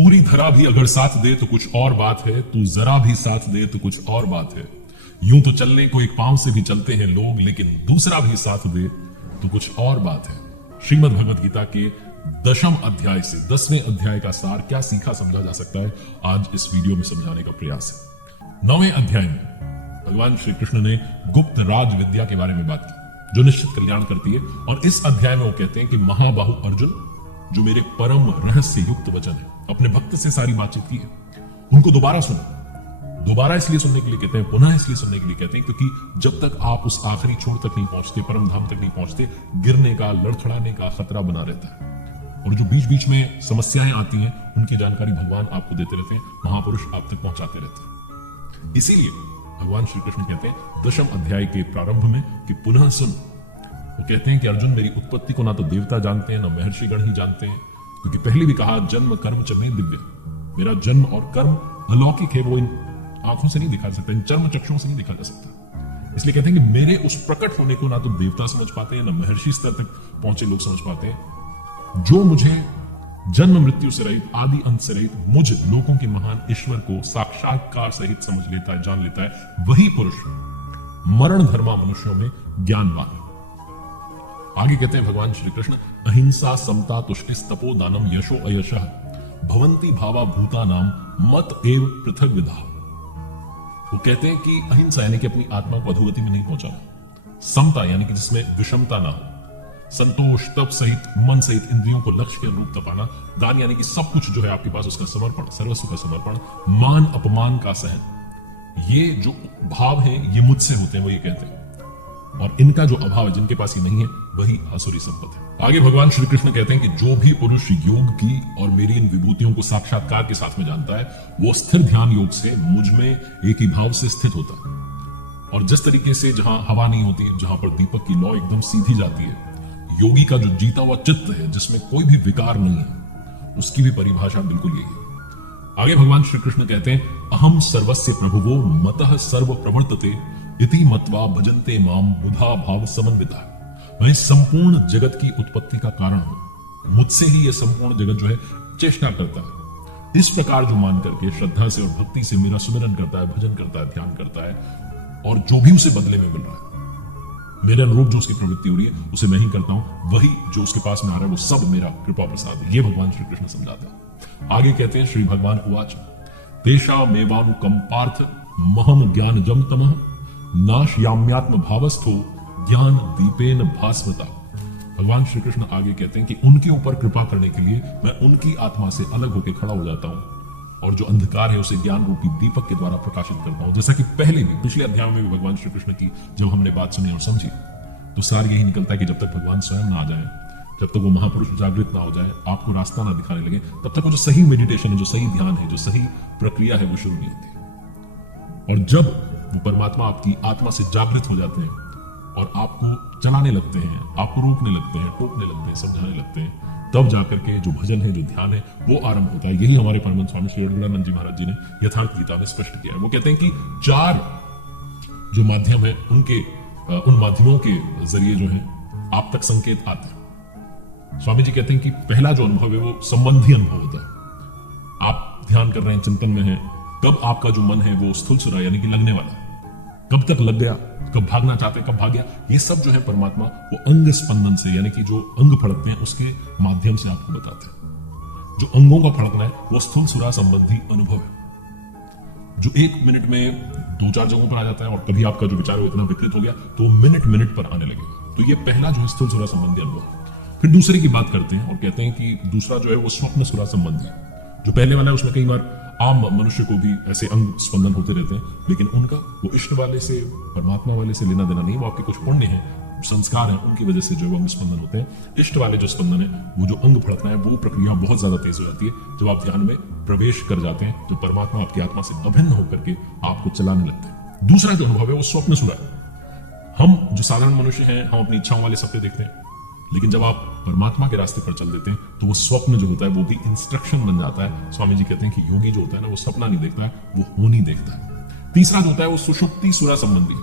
पूरी धरा भी अगर साथ दे तो कुछ और बात है, तू जरा भी साथ दे तो कुछ और बात है। यूं तो चलने को एक पांव से भी चलते हैं लोग, लेकिन दूसरा भी साथ दे तो कुछ और बात है। श्रीमद् भगवत गीता के 10वें अध्याय से 10वें अध्याय का सार क्या सीखा समझा जा सकता है, आज इस वीडियो में समझाने का प्रयास है। 9वें अध्याय में भगवान श्री कृष्ण ने गुप्त राज विद्या के बारे में बात की, जो निश्चित कल्याण करती है। और इस अध्याय में वो कहते हैं कि महाबाहु अर्जुन, जो मेरे परम रहस्य युक्त वचन है, अपने भक्त से सारी बातचीत की है, उनको दोबारा सुनो। दोबारा इसलिए सुनने के लिए कहते हैं, पुनः इसलिए सुनने के लिए कहते हैं, क्योंकि जब तक आप उस आखिरी छोर तक नहीं पहुंचते, परम धाम तक नहीं पहुंचते, गिरने का, लड़खड़ाने का खतरा बना रहता है। और जो बीच बीच में समस्याएं आती हैं, उनकी जानकारी भगवान आपको देते रहते हैं, महापुरुष आप तक पहुंचाते रहते हैं। इसीलिए भगवान श्री कृष्ण कहते हैं 10वें अध्याय के प्रारंभ में कि पुनः सुन। वो कहते हैं कि अर्जुन, मेरी उत्पत्ति को ना तो देवता जानते हैं, ना महर्षिगण ही जानते हैं, क्योंकि पहले भी कहा जन्म कर्म च में दिव्य। मेरा जन्म और कर्म अलौकिक है, वो इन आंखों से नहीं दिखा जा सकता, इन चर्म चक्षुओं से नहीं दिखा जा सकता। इसलिए कहते हैं कि मेरे उस प्रकट होने को ना तो देवता समझ पाते हैं, ना महर्षि स्तर तक पहुंचे लोग समझ पाते हैं। जो मुझे जन्म मृत्यु से रहित, आदि अंत से रहित, मुझ लोगों के महान ईश्वर को साक्षात्कार सहित समझ लेता है, जान लेता है, वही पुरुष मरण धर्मा मनुष्यों में ज्ञानवान है। आगे कहते हैं भगवान श्री कृष्ण, अहिंसा समता तुष्टि तपो दानम यशो अयशः भवंती भावा भूता नाम मत एव पृथक विधा। वो कहते हैं कि अहिंसा यानी कि अपनी आत्मा को अधोगति में नहीं पहुंचाना, समता यानी कि जिसमें विषमता ना हो, संतोष, तप सहित, मन सहित इंद्रियों को लक्ष्य के अनुरूप तपाना, दान यानी कि सब कुछ जो है आपके पास उसका समर्पण, सर्वस्व का समर्पण, मान अपमान का सहन। ये जो भाव है ये मुझसे होते हैं, वो ये कहते हैं। और इनका जो अभाव है, जिनके पास ये नहीं है, वही आसुरी संपत्ति है। आगे भगवान श्री कृष्ण कहते हैं कि जो भी पुरुष योग की और मेरी इन विभूतियों को साक्षात्कार के साथ में जानता है, वो स्थिर ध्यान योग से मुझ में एक ही भाव से स्थित होता है। और जिस तरीके से जहां हवा नहीं होती, जहां पर दीपक की लौ एकदम सीधी जाती है, योगी का जो जीता हुआ चित्त है, जिसमें कोई भी विकार नहीं है, उसकी भी परिभाषा बिल्कुल यही है। आगे भगवान श्री कृष्ण कहते हैं, अहम सर्वस्य प्रभुवो मतः सर्व प्रवर्तते इति मत्वा भजन्ते माम बुधा भाव समन्विता। मैं संपूर्ण जगत की उत्पत्ति का कारण हूं, मुझसे ही यह संपूर्ण जगत जो है चेष्टा करता है। इस प्रकार जो मान करके श्रद्धा से और भक्ति से मेरा सुमिरन करता है, भजन करता है, ध्यान करता है, और जो भी उसे बदले में मिल रहा है, मेरे अनुरूप जो उसकी प्रवृत्ति हो रही है, उसे मैं ही करता हूं, वही जो उसके पास में आ रहा है वो सब मेरा कृपा प्रसाद है। ये भगवान श्री कृष्ण समझाते हैं। आगे कहते हैं, श्री भगवान उवाच तेषामेवानुकं पार्थ महम ज्ञान जम तमः नाशयाम्यात्म भावस्थो ज्ञान दीपेन भास्वता। भगवान श्री कृष्ण आगे कहते हैं कि उनके ऊपर कृपा करने के लिए मैं उनकी आत्मा से अलग होकर खड़ा हो जाता हूं, और जो अंधकार है उसे ज्ञान रूपी दीपक के द्वारा प्रकाशित करता हूं। जैसा कि पहले भी पिछले अध्याय में भी भगवान श्री कृष्ण की जब हमने बात सुनी और समझी, तो सार यही निकलता है कि जब तक भगवान स्वयं ना आ जाए, जब तक वो महापुरुष जागृत ना हो जाए, आपको रास्ता ना दिखाने लगे, तब तक वो जो सही मेडिटेशन है, जो सही ध्यान है, जो सही प्रक्रिया है, वो शुरू नहीं होती। और जब वो परमात्मा आपकी आत्मा से जागृत हो जाते हैं और आपको चलाने लगते हैं, आपको रोकने लगते हैं, टोकने लगते हैं, समझाने लगते हैं, तब जाकर के जो भजन है, जो ध्यान है, वो आरंभ होता है। यही हमारे परम स्वामी श्री अद्वैतानंद जी महाराज जी ने यथार्थ गीता में स्पष्ट किया है। वो कहते हैं कि 4 जो माध्यम है, उनके उन माध्यमों के जरिए जो है आप तक संकेत आते हैं। स्वामी जी कहते हैं कि पहला जो अनुभव है वो संबंधी अनुभव होता है। आप ध्यान कर रहे हैं, चिंतन में है, कब आपका जो मन है वो स्थूलसुरा यानी कि लगने वाला, कब तक लग गया, कब भागना चाहते, कब भाग गया, ये सब जो है परमात्मा वो अंग स्पंदन से, यानी कि जो अंग फड़कते हैं उसके माध्यम से आपको बताते हैं। जो अंगों का फड़कना है वो स्थूल सुरा संबंधी अनुभव है, जो 1 मिनट में 2-4 जगहों पर आ जाता है, और कभी आपका जो विचार है इतना विकृत हो गया तो मिनट मिनट पर आने लगेगा। तो ये पहला जो है स्थूल सुरा संबंधी अनुभव है। फिर दूसरे की बात करते हैं और कहते हैं कि दूसरा जो है वो स्वप्न सुरा संबंधी है। जो पहले वाला है उसमें कई बार आम मनुष्य को भी ऐसे अंग स्पंदन होते रहते हैं, लेकिन उनका वो इष्ट वाले से, परमात्मा वाले से लेना देना नहीं, वो आपके कुछ पुण्य है, संस्कार है, उनकी वजह से जो अंग स्पंदन होते हैं। इष्ट वाले जो स्पंदन है, वो जो अंग फड़कना है, वो प्रक्रिया बहुत ज्यादा तेज हो जाती है जब आप ध्यान में प्रवेश कर जाते हैं, जब परमात्मा आपकी आत्मा से अभिन्न होकर के आपको चलाने लगते हैं। दूसरा जो अनुभव है वो स्वप्न सुरा है। हम जो साधारण मनुष्य हैं, हम अपनी इच्छाओं वाले सपने देखते हैं, लेकिन जब आप परमात्मा के रास्ते पर चल देते हैं तो वो स्वप्न जो होता है वो भी इंस्ट्रक्शन बन जाता है। स्वामी जी कहते हैं कि योगी जो होता है ना, वो सपना नहीं देखता है, वो होनी देखता है। तीसरा जो होता है वो सुषुप्ति सुरा संबंधी।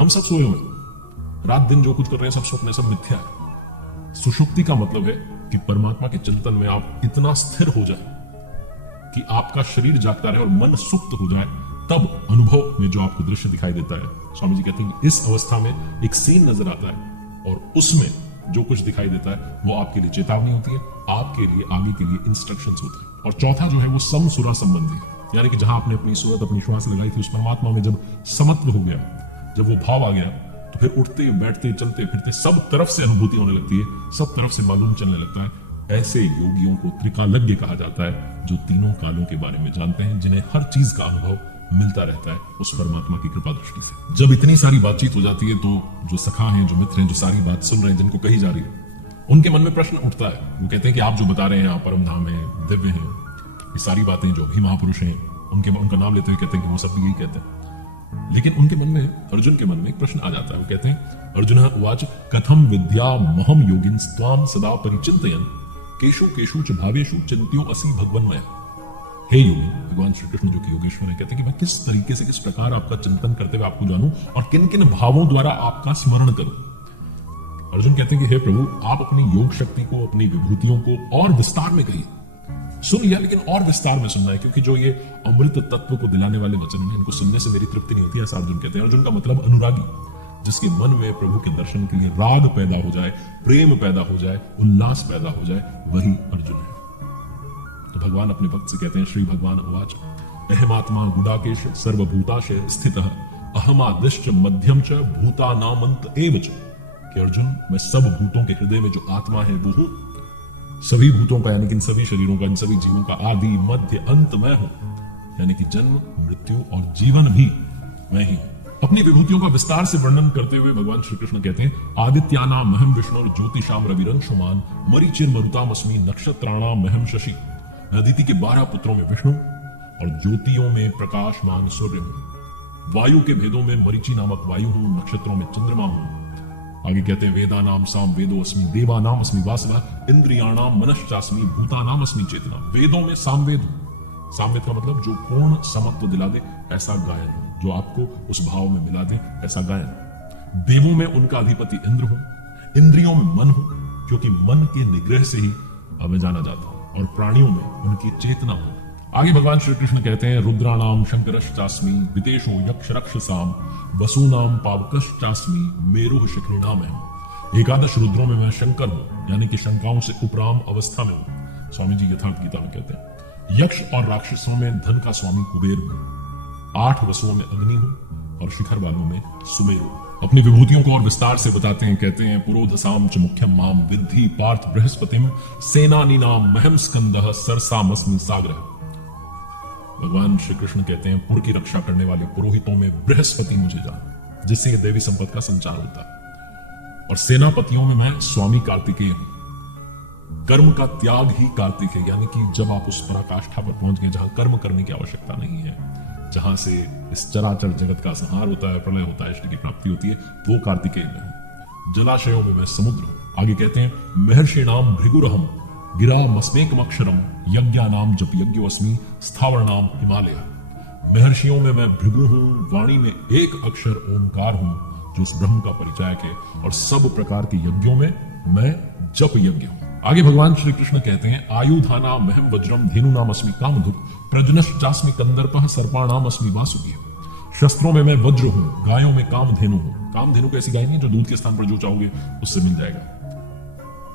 हम सब सोए हुए, रात दिन जो कुछ कर रहे हैं सब स्वप्न, सब मिथ्या है। सुषुप्ति का मतलब है कि परमात्मा के चिंतन में आप इतना स्थिर हो जाए कि आपका शरीर जागता रहे और मन सुप्त हो जाए, तब अनुभव में जो आपको दृश्य दिखाई देता है, स्वामी जी कहते हैं इस अवस्था में एक सीन नजर आता है और उसमें जो कुछ दिखाई देता है वो आपके लिए चेतावनी होती है, आपके लिए आगे के लिए इंस्ट्रक्शंस होते हैं। और चौथा जो है वो समसुरा संबंधी, यानी कि जहां आपने अपनी सूरत अपनी श्वास लगाई थी उस परमात्मा में जब समत्व हो गया, जब वो भाव आ गया, तो फिर उठते बैठते चलते फिरते सब तरफ से अनुभूति होने लगती है, सब तरफ से मालूम चलने लगता है। ऐसे योगियों को त्रिकालज्ञ कहा जाता है, जो तीनों कालों के बारे में जानते हैं, जिन्हें हर चीज का अनुभव मिलता रहता है उस परमात्मा की कृपा दृष्टि से। जब इतनी सारी बातचीत हो जाती है तो जो सखा हैं, जो मित्र हैं, जो सारी बात सुन रहे हैं, जिनको कही जा रही है, उनके मन में प्रश्न उठता है। वो कहते हैं कि आप जो बता रहे हैं आप परम धाम है, दिव्य हैं, ये सारी बातें जो भी महापुरुष हैं उनका नाम लेते हुए कहते हैं कि वो सब भी यही कहते हैं। लेकिन उनके मन में, अर्जुन के मन में एक प्रश्न आ जाता है। वो कहते हैं अर्जुन उवाच कथम विद्या महम योगिन स्वाम सदा परिचिंतयन् केशु केशु च भावेषु चिंत्यो असि भगवन्मय। हे योगी, भगवान श्री कृष्ण जो कि योगेश्वर है, कहते हैं कि मैं किस तरीके से, किस प्रकार आपका चिंतन करते हुए आपको जानूं और किन किन भावों द्वारा आपका स्मरण करूं। अर्जुन कहते हैं कि हे प्रभु, आप अपनी योग शक्ति को, अपनी विभूतियों को और विस्तार में कहिए। सुन लिया, लेकिन और विस्तार में सुनना है, क्योंकि जो ये अमृत तत्व को दिलाने वाले वचन हैं, इनको सुनने से मेरी तृप्ति नहीं होती, ऐसा अर्जुन कहते हैं। अर्जुन का मतलब अनुरागी, जिसके मन में प्रभु के दर्शन के लिए राग पैदा हो जाए, प्रेम पैदा हो जाए, उल्लास पैदा हो जाए, वही अर्जुन है। तो भगवान अपने भक्त से कहते हैं, श्री भगवान उवाच अहमात्मा गुडाकेश सर्वभूताशय स्थितः अहमादिश्च मध्यम च भूतानामंत एव च। कि अर्जुन, मैं सब भूतों के हृदय में जो आत्मा है वो हूं, सभी भूतों का, यानी कि इन सभी शरीरों का, इन सभी जीवों का आदि मध्य अंत मैं हूं, यानी कि जन्म मृत्यु और जीवन भी मैं ही हूं। अपनी विभूतियों का विस्तार से वर्णन करते हुए भगवान श्री कृष्ण कहते हैं आदित्यानाम महम विष्णु और ज्योतिषाम रविरंशुमान मरीचिर मरुताम अस्मि नक्षत्राणाम महम शशि। मैं अदिति के 12 पुत्रों में विष्णु और ज्योतियों में प्रकाशमान सूर्य हूं। वायु के भेदों में मरीचि नामक वायु हूं, नक्षत्रों में चंद्रमा हूं। आगे कहते हैं वेदानाम साम वेदो अस्मि देवानाम अस्मि वासवा इंद्रियाणाम मनश्चास्मि भूतानाम अस्मि चेतना। वेदों में सामवेद हूं। सामवेद का मतलब जो पूर्ण समत्व दिला दे ऐसा गायन हूं, जो आपको उस भाव में मिला दे ऐसा गायन। देवों में उनका अधिपति इंद्र हूं, इंद्रियों में मन हूं, क्योंकि मन के निग्रह से ही हमें जाना जाता हूं, और प्राणियों में उनकी चेतना हूं। आगे भगवान श्री कृष्ण कहते हैं रुद्राणाम शंकरश्चास्मि विदेशो यक्ष रक्षसाम वसूनाम पावकश्चास्मि मेरुः शिखरिणाम है। एकादश रुद्रों में मैं शंकर हूं, यानी कि शंकाओं से उपराम अवस्था में हूं। स्वामी जी यथार्थ गीता में कहते हैं यक्ष और राक्षसों में धन का स्वामी कुबेर हूं, 8 वसुओं में अग्नि हूं और शिखर वालों में सुमेरु। अपनी विभूतियों को और विस्तार से बताते हैं, कहते हैं पुरोधसाम च मुख्यम माम विद्धि पार्थ बृहस्पतिम सेनानीनाम महम स्कंदः सरसामस्मि सागरः। भगवान श्री कृष्ण कहते हैं पुर की रक्षा करने वाले पुरोहितों में बृहस्पति मुझे जान, जिससे देवी संपत्ति का संचार होता है। और सेनापतियों में मैं स्वामी कार्तिकेय हूं। कर्म का त्याग ही कार्तिक है, यानी कि जब आप उस पराकाष्ठा पर पहुंच गए जहां कर्म करने की आवश्यकता नहीं है, जहां से इस चराचर जगत का संहार होता है, प्रलय होता है, इष्ट की प्राप्ति होती है, वो कार्तिकेय में हूं। जलाशयों में मैं समुद्र हूं। आगे कहते हैं महर्षिणाम भृगुरहम गिरा मस्मेकमक्षरम यज्ञानाम जप यज्ञोऽस्मि स्थावरनाम हिमालय। महर्षियों में मैं भृगु हूं, वाणी में एक अक्षर ओंकार हूं जो उस ब्रह्म का परिचायक है, और सब प्रकार के यज्ञों में मैं जप यज्ञ हूं। आगे भगवान श्री कृष्ण कहते हैं आयुधाना महम वज्रम धेनुनाम अस्मि कामधुर प्रजनश्चास्मि कंदर्पः सर्पाणाम अस्मि वासुकी। शस्त्रों में मैं वज्र हूं, गायों में कामधेनु हूं। कामधेनु कैसी गाय नहीं जो दूध के स्थान पर जो चाहोगे उससे मिल जाएगा।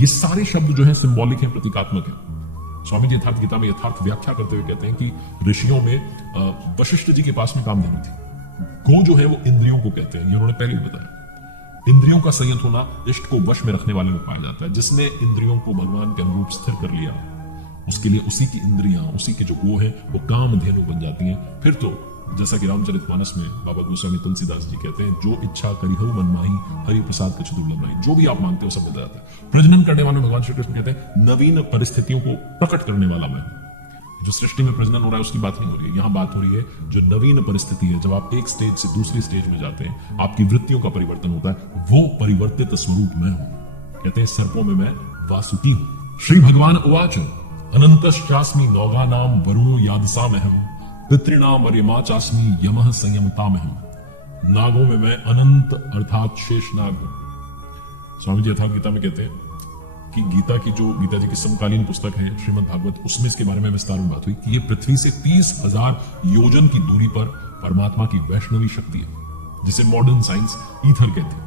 ये सारे शब्द जो हैं सिंबॉलिक हैं, प्रतीकात्मक हैं। स्वामी जी यथार्थ गीता में यथार्थ व्याख्या करते हुए कहते हैं कि ऋषियों में वशिष्ठ जी के पास में कामधेनु थी। गो जो है वो इंद्रियों को कहते हैं, ये उन्होंने पहले ही बताया। इंद्रियों का संयत होना इष्ट को वश में रखने वाले में पाया जाता है। जिसने इंद्रियों को भगवान के अनुरूप स्थिर कर लिया, उसके लिए उसी की इंद्रियां, उसी के जो गो है वो कामधेनु बन जाती हैं। फिर तो जैसा कि रामचरितमानस में बाबा गोस्वामी तुलसीदास जी कहते हैं जो इच्छा करी हो मन माही हरि प्रसाद कछु दुर्लभ नहीं। जो भी आप मांगते हो सब मिल जाता है। प्रजनन करने वाले भगवान श्री कृष्ण कहते हैं नवीन परिस्थितियों को प्रकट करने वाला मैं हूं। जो सृष्टि में प्रजनन हो रहा है उसकी बात नहीं हो रही है, यहां बात हो रही है जो नवीन परिस्थिति है। जब आप एक स्टेज से दूसरी स्टेज में जाते हैं, आपकी वृत्तियों का परिवर्तन होता है, वो परिवर्तित स्वरूप मैं हूं। कहते हैं सर्पों में मैं वासुकी हूं। श्री भगवान उवाच अनंतश्चास्मि नौगानाम वरुणो यादसामहम पितृणाम अर्यमा चास्मि यमः संयमतामहम। नागों में मैं अनंत अर्थात शेष नाग हूं। स्वामी जी यथार्थ गीता में कहते हैं कि गीता जी की समकालीन पुस्तक है श्रीमद् भागवत, उसमें इसके बारे में विस्तार में बात हुई कि ये पृथ्वी से 30,000 योजन की दूरी पर परमात्मा की वैष्णवी शक्ति है, जिसे मॉडर्न साइंस ईथर कहती है,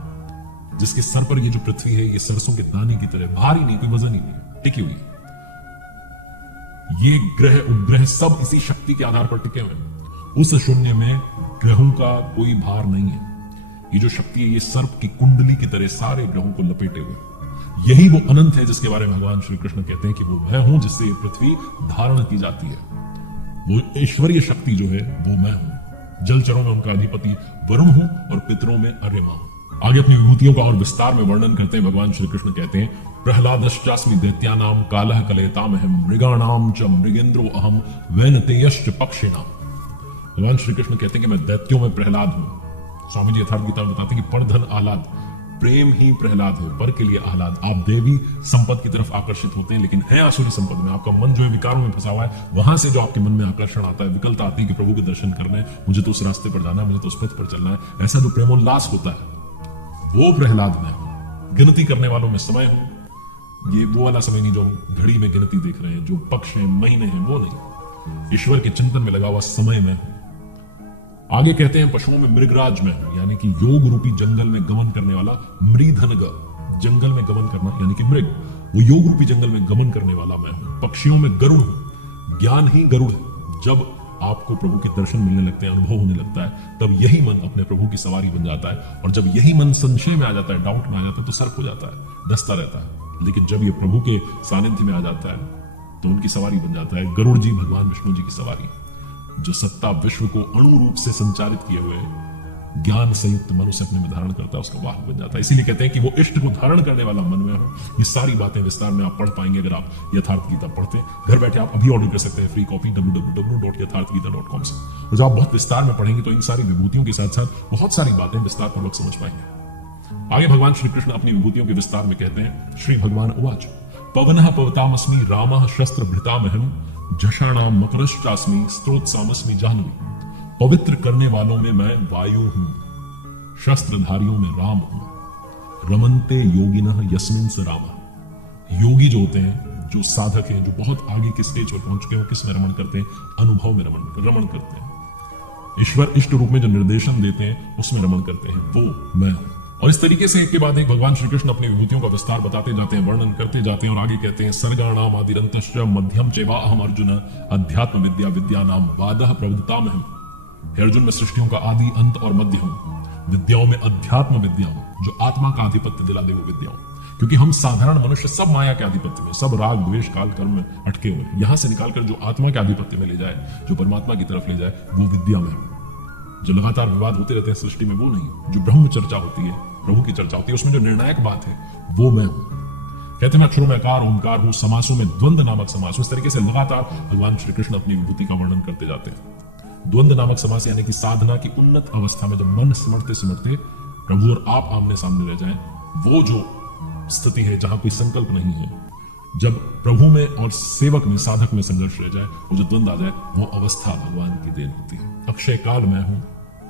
जिसके सर पर ये जो पृथ्वी है ये सरसों के दाने की तरह भारी नहीं, कोई वजन ही नहीं, टिकी हुई है। ये ग्रह उपग्रह सब इसी शक्ति के आधार पर टिके हुए हैं। उस शून्य में ग्रहों का कोई भार नहीं है। ये जो शक्ति है ये सर्प की कुंडली की तरह सारे ग्रहों को लपेटे हुए। यही वो अनंत है जिसके बारे में भगवान श्री कृष्ण कहते हैं कि वो मैं हूं जिससे ये पृथ्वी धारण की जाती है। वो ईश्वरीय शक्ति जो है वो मैं हूं। जलचरों में उनका अधिपति वरुण हूं और पितरों में अर्यमा हूं। आगे अपनी विभूतियों का और विस्तार में वर्णन करते हैं भगवान श्री कृष्ण कहते हैं, प्रहलादश्चास्मि दैत्यानाम कालः कलयतामहं मृगाणाम च मृगेंद्रो अहम वैनतेयश्च पक्षिणाम। भगवान श्री कृष्ण कहते हैं कि मैं दैत्यों में प्रहलाद हूं। स्वामी जी यथार्थ गीता में बताते हैं कि पणधन आह्लाद, प्रेम ही प्रहलाद है, पर के लिए आह्लाद। आप देवी संपद की तरफ आकर्षित होते हैं लेकिन है आसुरी संपद में। आपका मन जो है विकारों में फंसा हुआ है, वहां से जो आपके मन में आकर्षण आता है, विकलता आती है कि प्रभु के दर्शन करना है, मुझे तो उस रास्ते पर जाना है, मुझे तो उस पथ पर चलना है, ऐसा जो प्रेमोल्लास होता है वो प्रहलाद में हूं। गिनती करने वालों में समय हूं। ये वो वाला समय नहीं जो घड़ी में गिनती देख रहे हैं, जो पक्ष है, महीने हैं, वो नहीं। ईश्वर के चिंतन में लगा हुआ समय में हूं। आगे कहते हैं पशुओं में मृगराज में हूं, यानी कि योग रूपी जंगल में गमन करने वाला मृधनग, जंगल में गमन करना यानी कि मृग, वो योग रूपी जंगल में गमन करने वाला मैं हूं। पक्षियों में गरुड़ हूं, ज्ञान ही गरुड़ है। जब आपको प्रभु के दर्शन मिलने लगते हैं, अनुभव होने लगता है, तब यही मन अपने प्रभु की सवारी बन जाता है। और जब यही मन संशय में आ जाता है, डाउट में आ जाता है, तो सर्प हो जाता है, डसता रहता है। लेकिन जब ये प्रभु के सानिध्य में आ जाता है तो उनकी सवारी बन जाता है। गरुड़ जी भगवान विष्णु जी की सवारी, जो सत्ता विश्व को अणु रूप से संचालित किए हुए ज्ञान संयुक्त मनुष्य अपने में धारण करता है, उसका वाहक बन जाता है। इसीलिए कहते हैं कि वो इष्ट को धारण करने वाला मन में हो। ये सारी बातें विस्तार में आप पढ़ पाएंगे अगर आप यथार्थ गीता पढ़ते हैं। घर बैठे आप अभी ऑर्डर कर सकते हैं फ्री कॉपी www.yatharthgita.com से। और जब आप बहुत विस्तार में पढ़ेंगे तो इन सारी विभूतियों के साथ साथ बहुत सारी बातें विस्तार पूर्वक समझ पाएंगे। आगे भगवान श्री कृष्ण अपनी विभूतियों के विस्तार में कहते हैं, श्री भगवान उवाच पवनः पवतामस्मि रामः शस्त्र भृतामहं जषाणाम मकरश्चास्मि स्त्रोत्सामस्मि जाह्नवी। पवित्र करने वालों में मैं वायु हूं, शस्त्रधारियों में राम हूं। रमन्ते योगिनः यस्मिन् स रामः। योगी जो होते हैं, जो साधक हैं, जो बहुत आगे के स्टेज पर पहुंच चुके हैं, किस में रमण करते हैं? अनुभव में रमण करते हैं। ईश्वर इष्ट रूप में जो निर्देशन देते हैं उसमें रमण करते हैं, वो मैं हूं। और इस तरीके से एक के बाद एक भगवान श्री कृष्ण अपनी विभूतियों का विस्तार बताते जाते हैं, वर्णन करते जाते हैं। और आगे कहते हैं, सर्गाणाम आदिरन्तश्च मध्यम चैवा अहम अर्जुन अध्यात्म विद्या विद्यानाम वादः प्रवृत्तामहम्। हे अर्जुन, मैं सृष्टियों का आदि अंत और मध्य हूं। विद्याओं में अध्यात्म विद्या हूं, जो आत्मा का आधिपत्य दिला दे वो विद्या हूं। क्योंकि हम साधारण मनुष्य सब माया के आधिपत्य में, सब राग द्वेष काल कर्म में अटके हुए, यहां से निकालकर जो आत्मा के आधिपत्य में ले जाए, जो परमात्मा की तरफ ले जाए, वो विद्या में हूं। जो लगातार विवाद होते रहते हैं सृष्टि में, वो नहीं। जो ब्रह्म चर्चा होती है, प्रभु की चर्चा होती है, उसमें जो निर्णायक बात है वो मैं हूं। कहते हैं मैं अक्षरों में आकार ओंकार हूं, समासों में द्वंद्व नामक समास। इस तरीके से लगातार भगवान श्री कृष्ण अपनी विभूति का वर्णन करते जाते हैं। द्वंद्व नामक समास यानी कि साधना की उन्नत अवस्था में जब मन सिमटते सिमटते प्रभु और आप आमने सामने रह जाएं, वो जो स्थिति है जहां कोई संकल्प नहीं है, जब प्रभु में और सेवक में, साधक में संघर्ष रह जाए, वो जो द्वंद्व आ जाए, वो अवस्था भगवान की देन होती है। अक्षय काल मैं हूं,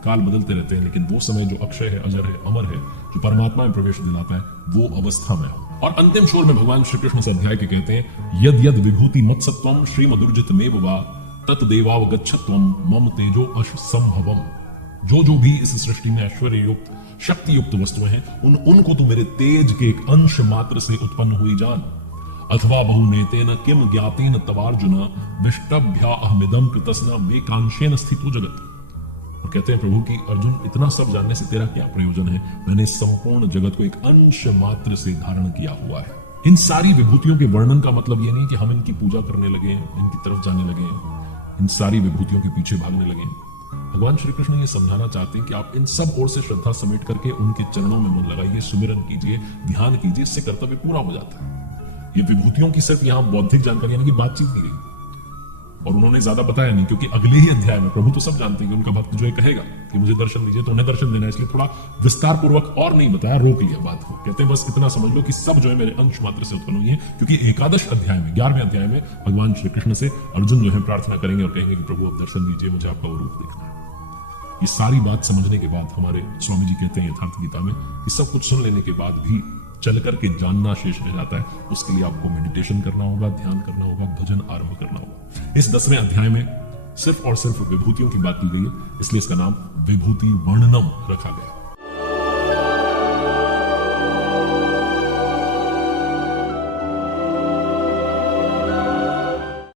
काल बदलते रहते हैं, लेकिन वो समय जो अक्षय है, अजर है, अमर है, जो परमात्मा में प्रवेश दिलाता है, वो अवस्था में हूं। और अंतिम शोर में भगवान श्री कृष्ण इस अध्याय के कहते हैं, यद यद विभूति मत्सत्वम श्रीमदुर्जितमेव वा तत्देवावगच्छत्वम मम तेजो अश संभवम। जो भी इस सृष्टि में ऐश्वर्य युक्त, शक्ति युक्त वस्तुएं हैं, उनको तो मेरे तेज के एक अंश मात्र से उत्पन्न हुई जान। अथवा बहुनेतेन किम ज्ञातेन तवार्जुन विष्टभ्या अहमिदम कृतस्ना वे कांशेन स्थितो जगत। और कहते हैं प्रभु की, अर्जुन, इतना सब जानने से तेरा क्या प्रयोजन है? मैंने संपूर्ण जगत को एक अंश मात्र से धारण किया हुआ है। इन सारी विभूतियों के वर्णन का मतलब यह नहीं कि हम इनकी पूजा करने लगे, इनकी तरफ जाने लगे, इन सारी विभूतियों के पीछे भागने लगे। भगवान श्री कृष्ण ये समझाना चाहते हैं कि आप इन सब ओर से श्रद्धा समेट करके उनके चरणों में मन लगाइए, सुमिरन कीजिए, ध्यान कीजिए, इससे कर्तव्य पूरा हो जाता है। ये विभूतियों की सिर्फ यहां बौद्धिक जानकारी यानी कि बातचीत दी गई, और उन्होंने ज्यादा बताया नहीं, क्योंकि अगले ही अध्याय में प्रभु तो सब जानते हैं कि उनका भक्त जो है कहेगा कि मुझे दर्शन दीजिए, तो उन्हें दर्शन देना है, इसलिए थोड़ा विस्तार पूर्वक और नहीं बताया, रोक लिया बात को। कहते हैं बस इतना समझ लो कि सब जो है मेरे अंश मात्र से उत्पन्न हुई है। क्योंकि एकादश अध्याय में, 11वें अध्याय में भगवान श्री कृष्ण से अर्जुन जो है प्रार्थना करेंगे और कहेंगे कि प्रभु आप दर्शन दीजिए, मुझे आपका वो रूप देखना है। ये सारी बात समझने के बाद हमारे स्वामी जी कहते हैं यथार्थ गीता में कि सब कुछ सुन लेने के बाद भी चल करके जानना शेष रह जाता है। उसके लिए आपको मेडिटेशन करना होगा, ध्यान करना होगा, भजन आरंभ करना होगा। इस 10वें अध्याय में सिर्फ और सिर्फ विभूतियों की बात की गई है, इसलिए इसका नाम विभूति वर्णनम रखा गया।